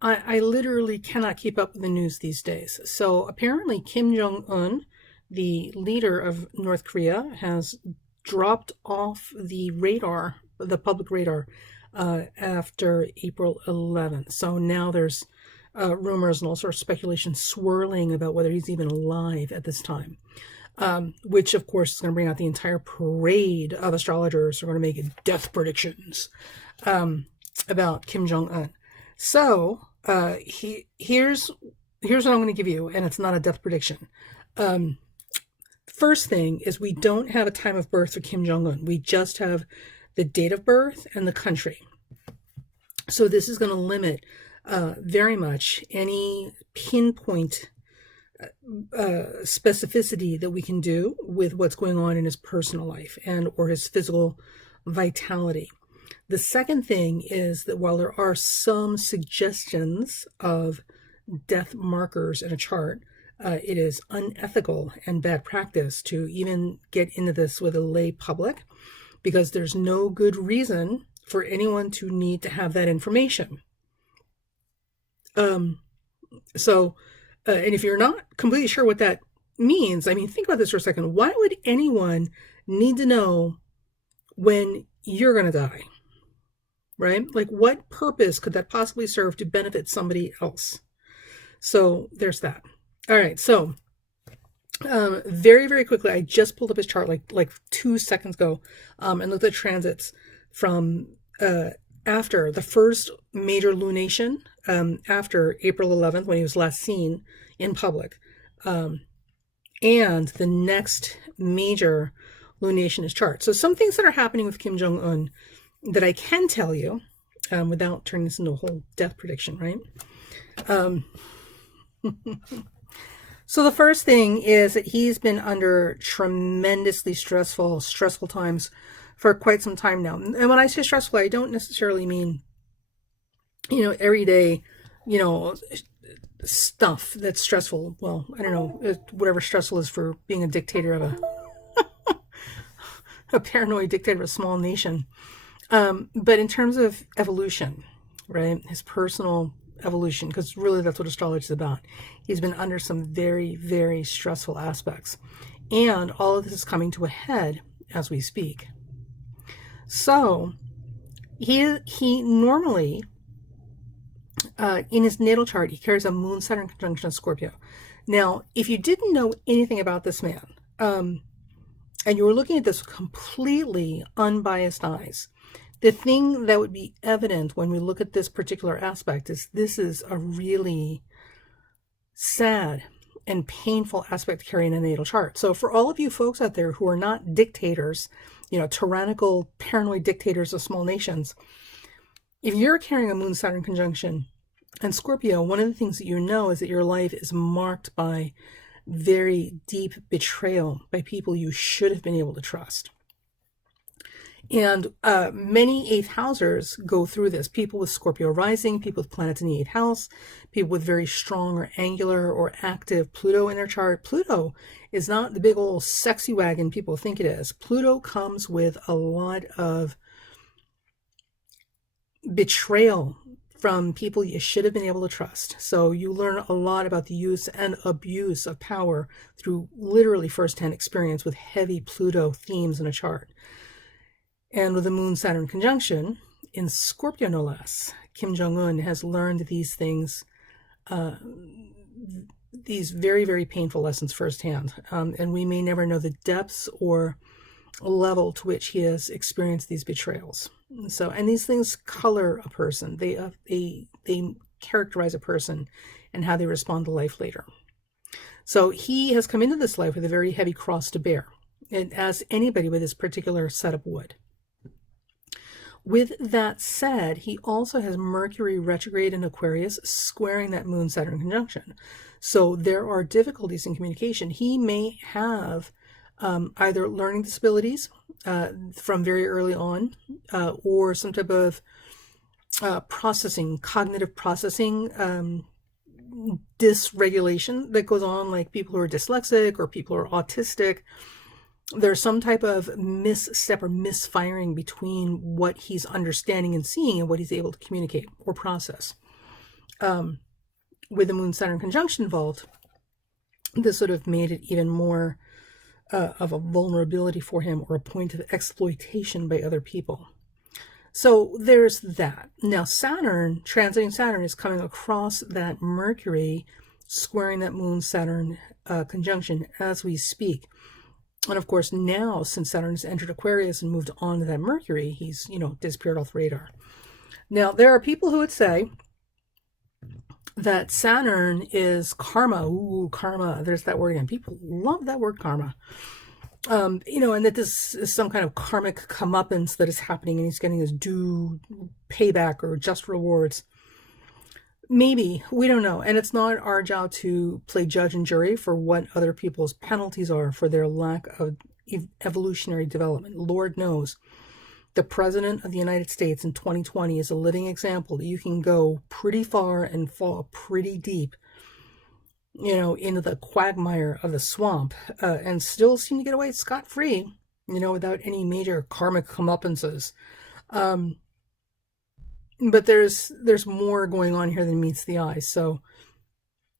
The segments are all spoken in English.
I literally cannot keep up with the news these days. So apparently Kim Jong Un, the leader of North Korea, has dropped off the radar, the public radar, after April 11th. So now there's rumors and all sorts of speculation swirling about whether he's even alive at this time. Which of course is going to bring out the entire parade of astrologers who are going to make death predictions about Kim Jong Un. So here's what I'm going to give you, and it's not a death prediction. First thing is we don't have a time of birth for Kim Jong Un. We just have the date of birth and the country. So this is going to limit very much any pinpoint specificity that we can do with what's going on in his personal life and or his physical vitality. The second thing is that while there are some suggestions of death markers in a chart, it is unethical and bad practice to even get into this with a lay public, because there's no good reason for anyone to need to have that information. And if you're not completely sure what that means, I mean, think about this for a second. Why would anyone need to know when you're going to die? Right? Like, what purpose could that possibly serve to benefit somebody else? So there's that. All right. So very, very quickly, I just pulled up his chart like 2 seconds ago and looked at transits from after the first major lunation, after April 11th, when he was last seen in public, and the next major lunation in his chart. So some things that are happening with Kim Jong Un that I can tell you, without turning this into a whole death prediction, right? So the first thing is that he's been under tremendously stressful times for quite some time now. And when I say stressful, I don't necessarily mean, every day, stuff that's stressful. Well, I don't know, whatever stressful is for being a dictator of a paranoid dictator of a small nation. But in terms of evolution, right, his personal evolution, because really that's what astrology is about. He's been under some very, very stressful aspects. And all of this is coming to a head as we speak. So he normally, in his natal chart, he carries a Moon-Saturn conjunction of Scorpio. Now, if you didn't know anything about this man, and you were looking at this with completely unbiased eyes, the thing that would be evident when we look at this particular aspect is this is a really sad and painful aspect to carry in a natal chart. So for all of you folks out there who are not dictators, tyrannical, paranoid dictators of small nations, if you're carrying a Moon-Saturn conjunction and Scorpio, one of the things that you know is that your life is marked by very deep betrayal by people you should have been able to trust. And many eighth housers go through this. People with Scorpio rising, people with planets in the eighth house, people with very strong or angular or active Pluto in their chart. Pluto is not the big old sexy wagon people think it is. Pluto comes with a lot of betrayal from people you should have been able to trust. So you learn a lot about the use and abuse of power through literally firsthand experience with heavy Pluto themes in a chart. And with the Moon-Saturn conjunction, in Scorpio no less, Kim Jong Un has learned these things, these very, very painful lessons firsthand. And we may never know the depths or level to which he has experienced these betrayals. So, and these things color a person. They characterize a person and how they respond to life later. So he has come into this life with a very heavy cross to bear, as anybody with this particular setup would. With that said, he also has Mercury retrograde in Aquarius squaring that Moon-Saturn conjunction. So there are difficulties in communication. He may have either learning disabilities from very early on, or some type of cognitive processing dysregulation that goes on, like people who are dyslexic or people who are autistic. There's some type of misstep or misfiring between what he's understanding and seeing and what he's able to communicate or process. with the Moon-Saturn conjunction involved, this sort of made it even more of a vulnerability for him, or a point of exploitation by other people. So there's that. Now Saturn, transiting Saturn, is coming across that Mercury, squaring that Moon-Saturn conjunction as we speak. And of course, now, since Saturn has entered Aquarius and moved on to that Mercury, he's, disappeared off the radar. Now, there are people who would say that Saturn is karma. Ooh, karma. There's that word again. People love that word, karma. And that this is some kind of karmic comeuppance that is happening, and he's getting his due payback or just rewards. Maybe, we don't know. And it's not our job to play judge and jury for what other people's penalties are for their lack of evolutionary development. Lord knows. The President of the United States in 2020 is a living example that you can go pretty far and fall pretty deep, into the quagmire of the swamp, and still seem to get away scot-free, without any major karmic comeuppances. But there's more going on here than meets the eye. So,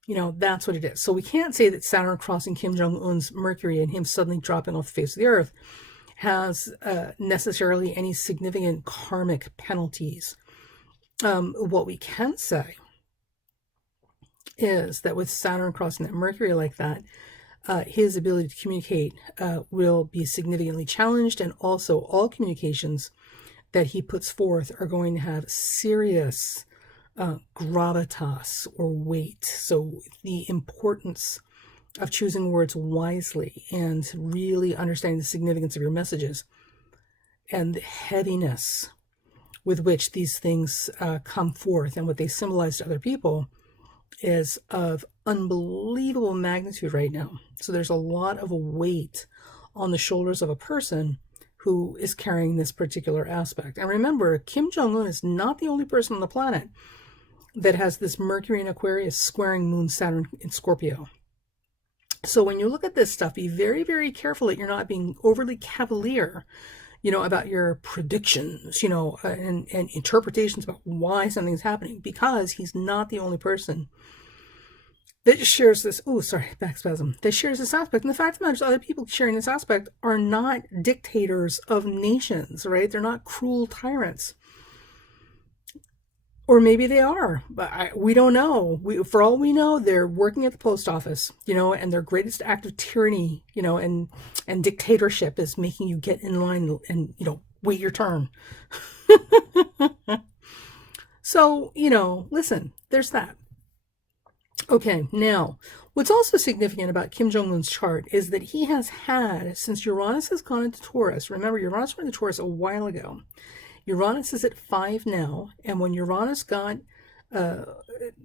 that's what it is. So we can't say that Saturn crossing Kim Jong Un's Mercury and him suddenly dropping off the face of the earth has necessarily any significant karmic penalties. What we can say is that with Saturn crossing that Mercury like that, his ability to communicate will be significantly challenged, and also all communications that he puts forth are going to have serious gravitas or weight. So the importance of choosing words wisely and really understanding the significance of your messages, and the heaviness with which these things come forth and what they symbolize to other people is of unbelievable magnitude right now. So there's a lot of weight on the shoulders of a person who is carrying this particular aspect. And remember, Kim Jong Un is not the only person on the planet that has this Mercury in Aquarius squaring Moon Saturn in Scorpio. So when you look at this stuff, be very, very careful that you're not being overly cavalier, about your predictions, and interpretations about why something's happening, because he's not the only person that shares this, back spasm, that shares this aspect. And the fact of the matter is, other people sharing this aspect are not dictators of nations, right? They're not cruel tyrants. Or maybe they are, but we don't know. For all we know, they're working at the post office, and their greatest act of tyranny, and dictatorship is making you get in line and, wait your turn. So, listen, there's that. Okay, now, what's also significant about Kim Jong-un's chart is that he has had, since Uranus has gone into Taurus, remember Uranus went into Taurus a while ago. Uranus is at 5 now, and when Uranus got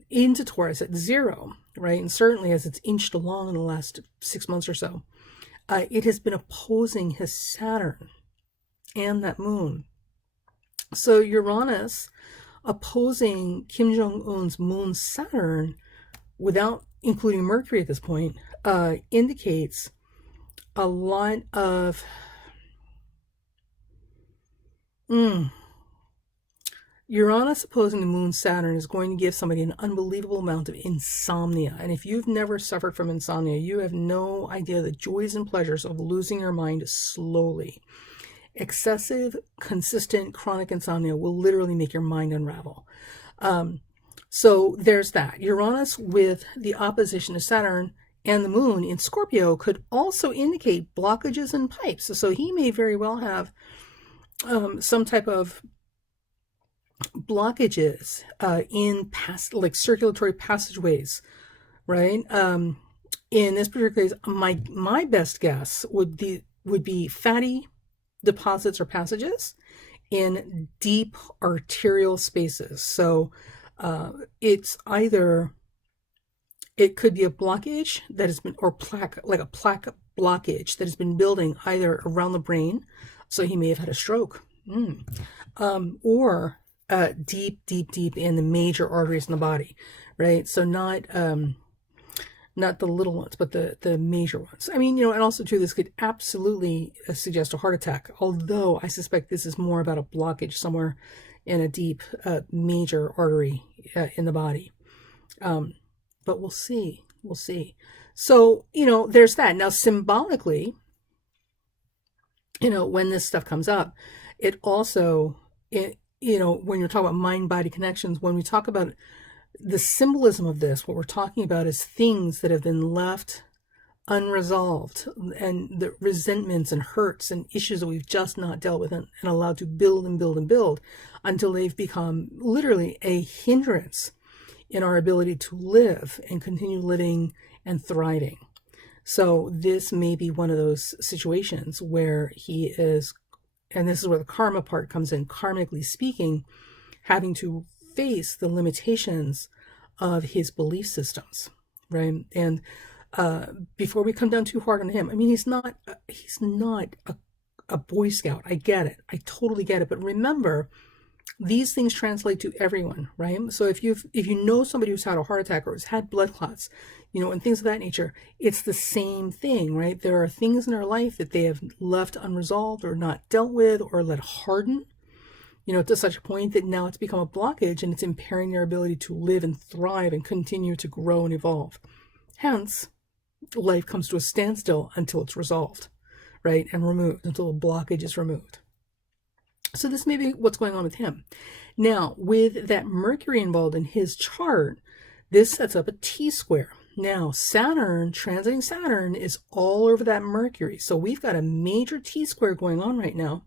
into Taurus at 0, right, and certainly as it's inched along in the last 6 months or so, it has been opposing his Saturn and that moon. So Uranus opposing Kim Jong-un's moon Saturn, without including Mercury at this point, indicates a lot of Uranus opposing the moon Saturn is going to give somebody an unbelievable amount of insomnia. And if you've never suffered from insomnia, you have no idea the joys and pleasures of losing your mind slowly. Excessive, consistent, chronic insomnia will literally make your mind unravel. So there's that. Uranus with the opposition to Saturn and the moon in Scorpio could also indicate blockages in pipes. So he may very well have some type of blockages in like circulatory passageways, right? In this particular case, my best guess would be fatty deposits or passages in deep arterial spaces. So it's either, it could be a blockage that has been, or plaque, like a plaque blockage that has been building either around the brain, so he may have had a stroke, or deep in the major arteries in the body, right? So not not the little ones, but the major ones. I mean, you know, and also too, this could absolutely suggest a heart attack, although I suspect this is more about a blockage somewhere in a deep major artery in the body. But we'll see. We'll see. So, you know, there's that. Now, symbolically, you know, when this stuff comes up, it also, you know, when you're talking about mind-body connections, when we talk about the symbolism of this, what we're talking about is things that have been left unresolved, and the resentments and hurts and issues that we've just not dealt with and allowed to build and build and build until they've become literally a hindrance in our ability to live and continue living and thriving. So this may be one of those situations where he is, and this is where the karma part comes in, karmically speaking, having to face the limitations of his belief systems, right? And before we come down too hard on him, I mean, he's not a Boy Scout. I get it. I totally get it. But remember, these things translate to everyone, right? So if you know somebody who's had a heart attack or has had blood clots, you know, and things of that nature, it's the same thing, right? There are things in our life that they have left unresolved or not dealt with or let harden, you know, to such a point that now it's become a blockage and it's impairing their ability to live and thrive and continue to grow and evolve. Hence, life comes to a standstill until it's resolved, right? And removed, until a blockage is removed. So this may be what's going on with him. Now, with that Mercury involved in his chart, this sets up a T-square. Now, Saturn, transiting Saturn, is all over that Mercury. So we've got a major T-square going on right now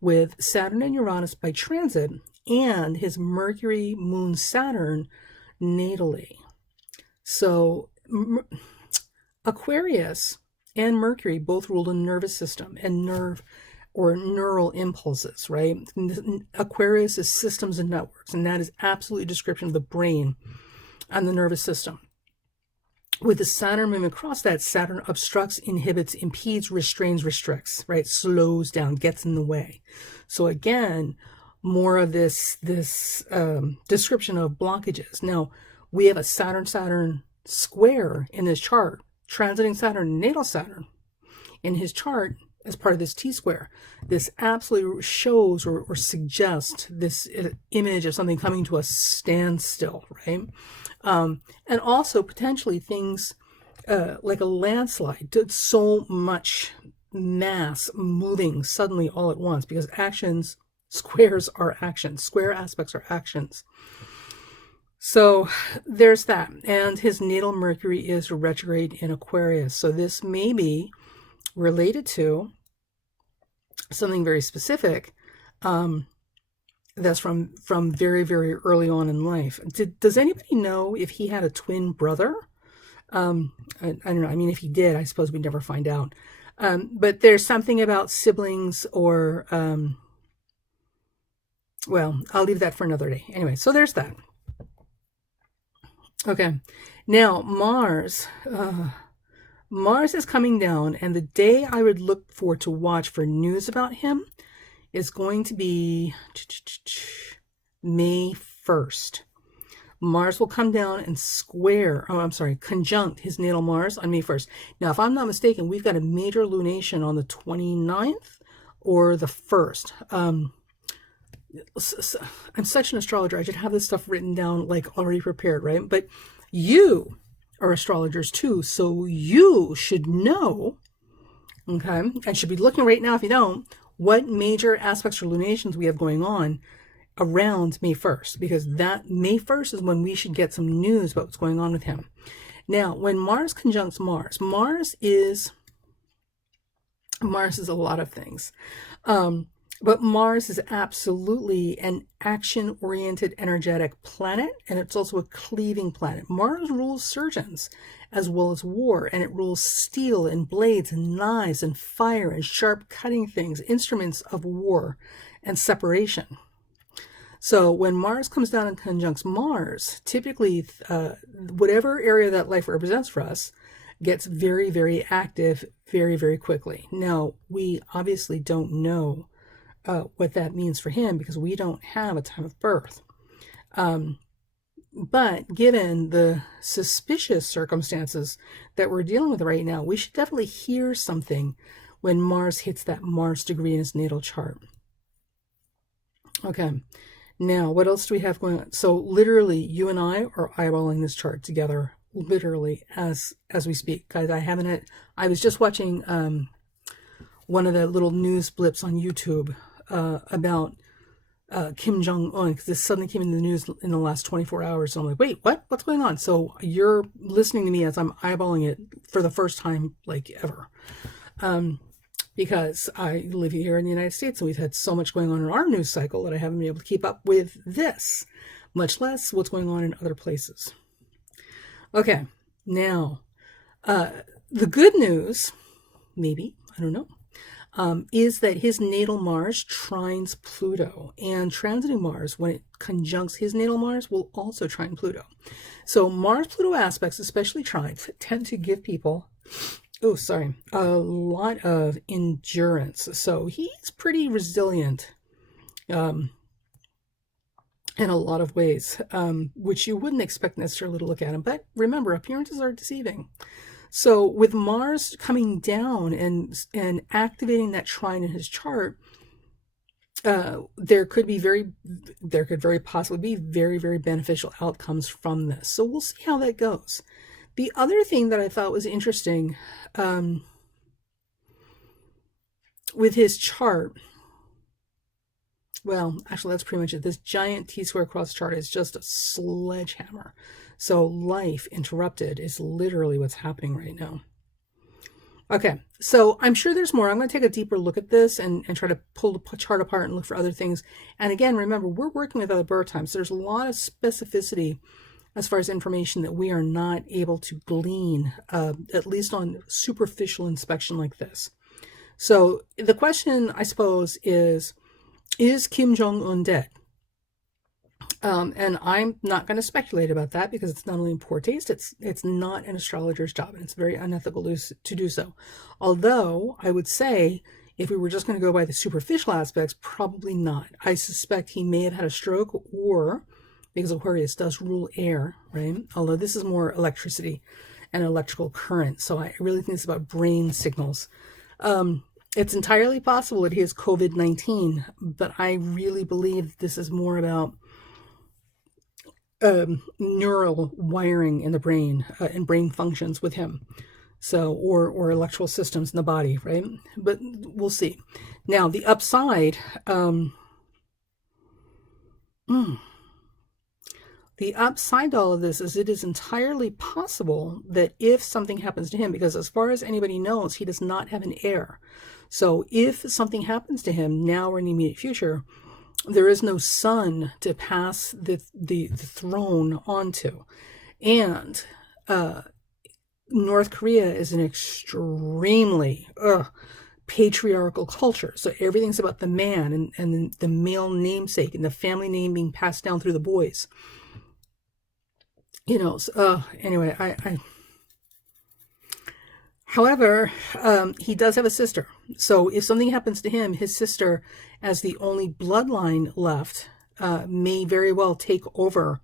with Saturn and Uranus by transit and his Mercury, Moon, Saturn natally. So Aquarius and Mercury both rule the nervous system and nerve or neural impulses, right? Aquarius is systems and networks, and that is absolutely a description of the brain and the nervous system. With the Saturn moving across that, Saturn obstructs, inhibits, impedes, restrains, restricts, right? Slows down, gets in the way. So again, more of this description of blockages. Now, we have a Saturn square in this chart, transiting Saturn, natal Saturn in his chart as part of this T-square. This absolutely shows or suggests this image of something coming to a standstill, right? And also potentially things like a landslide, so much mass moving suddenly all at once, because squares are actions, square aspects are actions. So there's that. And his natal Mercury is retrograde in Aquarius. So this may be related to something very specific that's from very, very early on in life. Does anybody know if he had a twin brother? I don't know. I mean, if he did, I suppose we'd never find out. But there's something about siblings or, well, I'll leave that for another day. Anyway, so there's that. Okay. Now, Mars is coming down, and the day I would look for to watch for news about him is going to be May 1st. Mars will come down and conjunct his natal Mars on May 1st. Now, if I'm not mistaken, we've got a major lunation on the 29th or the 1st. I'm such an astrologer. I should have this stuff written down, like already prepared, right? But you are astrologers too, so you should know, okay, and should be looking right now if you don't, what major aspects or lunations we have going on around May 1st, because that May 1st is when we should get some news about what's going on with him. Now, when Mars conjuncts Mars is a lot of things. But Mars is absolutely an action-oriented, energetic planet, and it's also a cleaving planet. Mars rules surgeons as well as war, and it rules steel and blades and knives and fire and sharp cutting things, instruments of war and separation. So when Mars comes down and conjuncts Mars, typically whatever area that life represents for us gets very, very active very, very quickly. Now, we obviously don't know what that means for him because we don't have a time of birth. But given the suspicious circumstances that we're dealing with right now, we should definitely hear something when Mars hits that Mars degree in his natal chart. Okay, now what else do we have going on? So literally, you and I are eyeballing this chart together, literally as we speak. Guys, I was just watching one of the little news blips on YouTube about Kim Jong Un, because this suddenly came in the news in the last 24 hours. And I'm like, wait, what? What's going on? So you're listening to me as I'm eyeballing it for the first time, like ever. Because I live here in the United States and we've had so much going on in our news cycle that I haven't been able to keep up with this, much less what's going on in other places. Okay, now, the good news, maybe, I don't know, is that his natal Mars trines Pluto, and transiting Mars, when it conjuncts his natal Mars, will also trine Pluto. So Mars-Pluto aspects, especially trines, tend to give people, a lot of endurance. So he's pretty resilient in a lot of ways, which you wouldn't expect necessarily to look at him. But remember, appearances are deceiving. So with Mars coming down and activating that trine in his chart, there could very possibly be very, very beneficial outcomes from this. So we'll see how that goes. The other thing that I thought was interesting with his chart, well, actually, that's pretty much it. This giant T-square cross chart is just a sledgehammer. So life interrupted is literally what's happening right now. Okay, so I'm sure there's more. I'm going to take a deeper look at this and try to pull the chart apart and look for other things. And again, remember, we're working with other birth times. So there's a lot of specificity as far as information that we are not able to glean, at least on superficial inspection like this. So the question, I suppose, is Kim Jong Un dead? And I'm not going to speculate about that because it's not only in poor taste, it's not an astrologer's job, and it's very unethical to do so. Although I would say, if we were just going to go by the superficial aspects, probably not. I suspect he may have had a stroke, or because Aquarius does rule air, right? Although this is more electricity and electrical current. So I really think it's about brain signals. It's entirely possible that he has COVID-19, but I really believe this is more about neural wiring in the brain and brain functions with him. So, or electrical systems in the body, right? But we'll see. Now, the upside, the upside to all of this is it is entirely possible that if something happens to him, because as far as anybody knows, he does not have an heir. So if something happens to him now or in the immediate future, there is no son to pass the throne onto. And North Korea is an extremely patriarchal culture. So everything's about the man and the male namesake and the family name being passed down through the boys. You know, anyway, however, he does have a sister. So if something happens to him, his sister, as the only bloodline left, may very well take over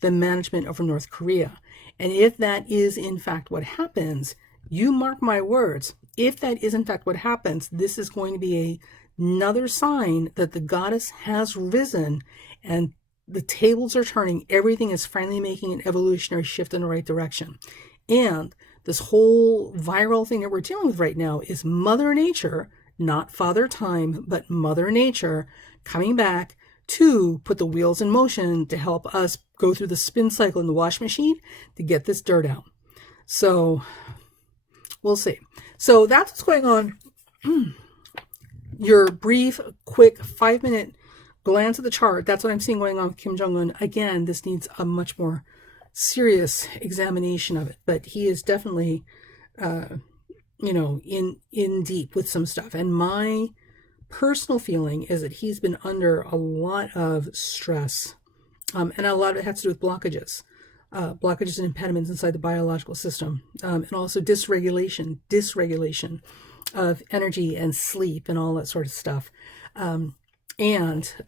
the management over North Korea. And if that is in fact what happens, you mark my words, if that is in fact what happens, this is going to be another sign that the goddess has risen and the tables are turning. Everything is finally making an evolutionary shift in the right direction. And this whole viral thing that we're dealing with right now is Mother Nature, not Father Time, but Mother Nature coming back to put the wheels in motion to help us go through the spin cycle in the wash machine to get this dirt out. So we'll see. So that's what's going on. Your brief, quick 5-minute glance at the chart. That's what I'm seeing going on with Kim Jong Un. Again, this needs a much more serious examination of it, but he is definitely, in deep with some stuff. And my personal feeling is that he's been under a lot of stress, and a lot of it has to do with blockages and impediments inside the biological system, and also dysregulation of energy and sleep and all that sort of stuff. And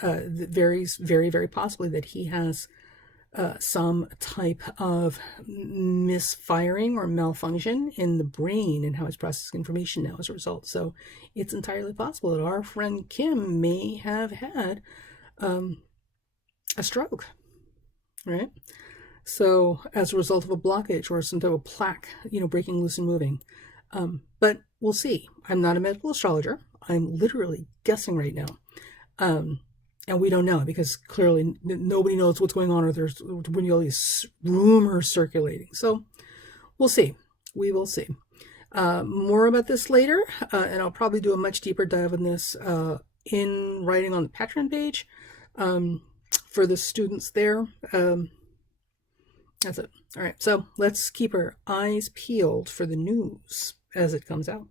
very, very, very possibly that he has some type of misfiring or malfunction in the brain and how it's processing information now as a result. So it's entirely possible that our friend Kim may have had a stroke, right? So as a result of a blockage or some type of plaque, breaking loose and moving. But we'll see. I'm not a medical astrologer. I'm literally guessing right now. And we don't know because clearly nobody knows what's going on, or there's when all these rumors circulating. So we'll see. We will see. More about this later, and I'll probably do a much deeper dive on this in writing on the Patreon page for the students there. That's it. All right, so let's keep our eyes peeled for the news as it comes out.